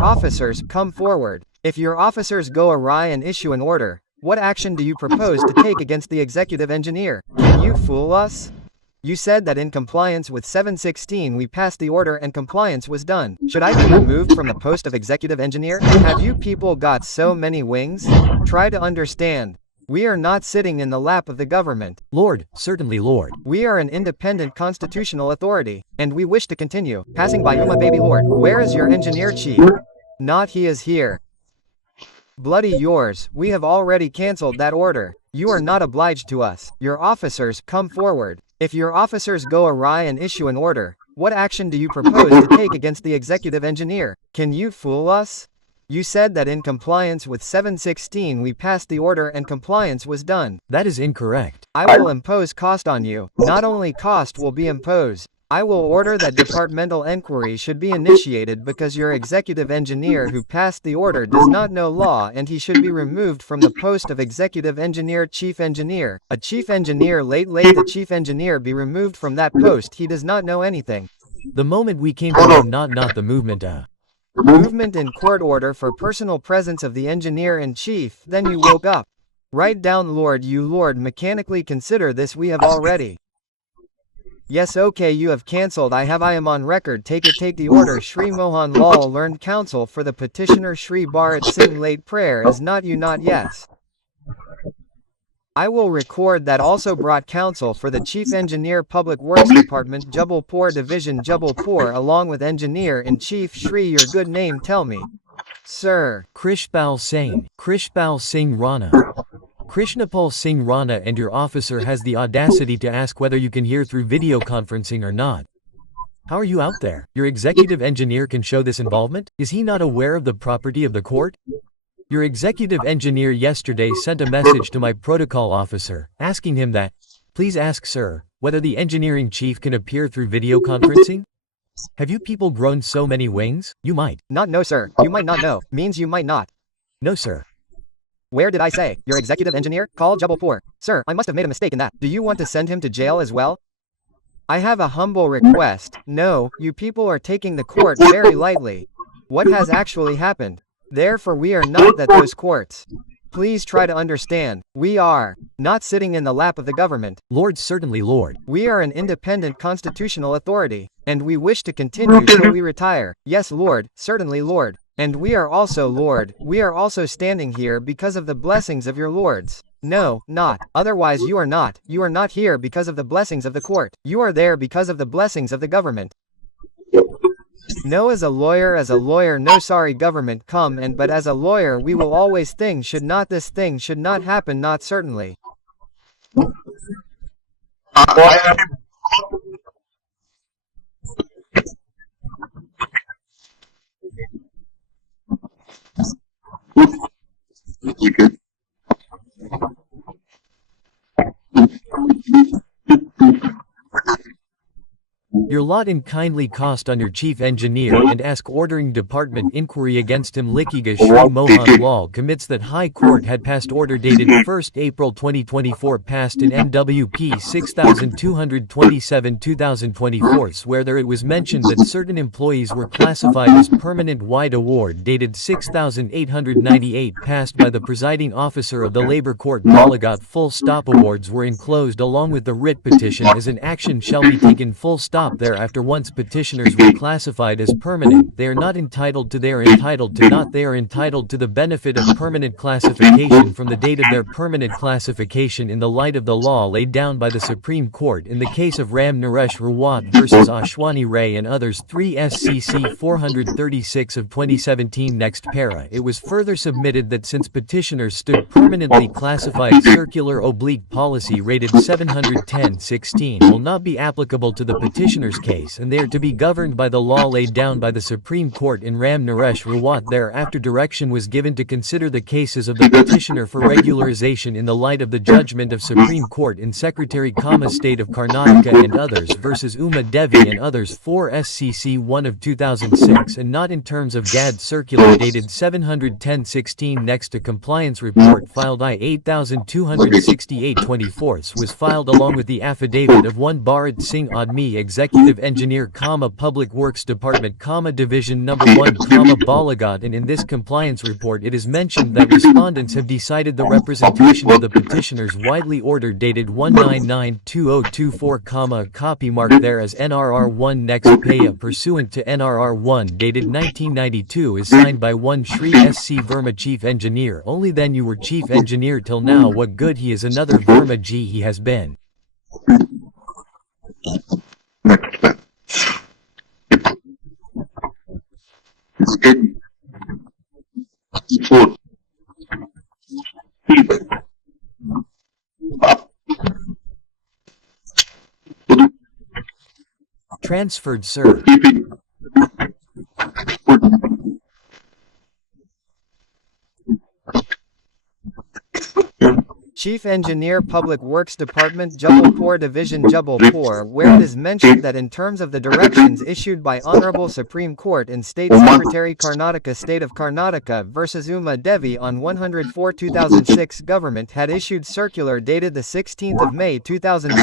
your officers, come forward. If your officers go awry and issue an order, what action do you propose to take against the executive engineer? Can you fool us? You said that in compliance with 716 we passed the order and compliance was done. Should I be removed from the post of executive engineer? Have you people got so many wings? Try to understand. We are not sitting in the lap of the government. Lord, certainly Lord. We are an independent constitutional authority, and we wish to continue. Passing by Uma baby Lord. Where is your engineer chief? Not he is here. Bloody yours, we have already cancelled that order. You are not obliged to us. Your officers, come forward. If your officers go awry and issue an order, what action do you propose to take against the executive engineer? Can you fool us? You said that in compliance with 716 we passed the order and compliance was done. That is incorrect. I will impose cost on you. Not only cost will be imposed, I will order that departmental inquiry should be initiated because your executive engineer who passed the order does not know law and he should be removed from the post of executive engineer chief engineer. A chief engineer late the chief engineer be removed from that post, he does not know anything. The moment we came to know not the movement Movement in court order for personal presence of the engineer-in-chief, then you woke up. Write down Lord, you Lord, mechanically consider this we have already. Yes, okay, you have cancelled. I am on record. Take the order. Shri Mohan Lal learned counsel for the petitioner. Shri Bharat Singh late prayer is not you, not yes. I will record that also brought counsel for the Chief Engineer Public Works Department Jabalpur Division Jabalpur along with Engineer-in-Chief Shri. Your good name, tell me. Sir. Krishpal Singh Rana. Krishnapal Singh Rana, and your officer has the audacity to ask whether you can hear through video conferencing or not. How are you out there? Your executive engineer can show this involvement? Is he not aware of the property of the court? Your executive engineer yesterday sent a message to my protocol officer, asking him that, please ask sir, whether the engineering chief can appear through video conferencing? Have you people grown so many wings? You might. Not know sir, you might not know, means you might not. No sir. Where did I say? Your executive engineer? Call Jabalpur. Sir, I must have made a mistake in that. Do you want to send him to jail as well? I have a humble request. No, you people are taking the court very lightly. What has actually happened? Therefore we are not that those courts. Please try to understand. We are not sitting in the lap of the government. Lord, certainly Lord. We are an independent constitutional authority, and we wish to continue till we retire. Yes Lord, certainly Lord. And we are also Lord, we are also standing here because of the blessings of your lords. No, not. Otherwise you are not here because of the blessings of the court. You are there because of the blessings of the government. No, as a lawyer, no sorry government come and but as a lawyer we will always think this thing should not happen, not certainly. Your lot in kindly cost on your chief engineer and ask ordering department inquiry against him. Likiga Shri Mohan Lal commits that High Court had passed order dated 1st April 2024 passed in NWP 6227/2024 where there it was mentioned that certain employees were classified as permanent wide award dated 6898 passed by the presiding officer of the labor court Balagat full stop awards were enclosed along with the writ petition as an action shall be taken full stop thereafter. Once petitioners were classified as permanent, they are not entitled to they are entitled to the benefit of permanent classification from the date of their permanent classification in the light of the law laid down by the Supreme Court in the case of Ram Naresh Rawat versus Ashwani Ray and others 3 SCC 436 of 2017. Next para, it was further submitted that since petitioners stood permanently classified, circular/policy rated 710/16 will not be applicable to the petitioner's case and they are to be governed by the law laid down by the Supreme Court in Ram Naresh Rawat. Thereafter direction was given to consider the cases of the petitioner for regularization in the light of the judgment of Supreme Court in Secretary, State of Karnataka and others versus Uma Devi and others 4 SCC 1 of 2006 and not in terms of GAD circular dated 710/16. Next, a compliance report filed I-8268/24 was filed along with the affidavit of one Bharat Singh Admi, executive Executive Engineer, Public Works Department, Division Number 1, Balaghat, and in this compliance report it is mentioned that respondents have decided the representation of the petitioners widely order dated 199/2024, copy marked there as NRR1 next paya pursuant to NRR1 dated 1992 is signed by one Shri S.C. Verma, Chief Engineer. Only then you were Chief Engineer till now, what good he is another Verma G he has been. Transferred, sir. Chief Engineer, Public Works Department, Jabalpur Division, Jabalpur, where it is mentioned that in terms of the directions issued by Honorable Supreme Court and State Secretary, Karnataka, State of Karnataka versus Uma Devi on 104/2006, Government had issued circular dated the 16th of May 2006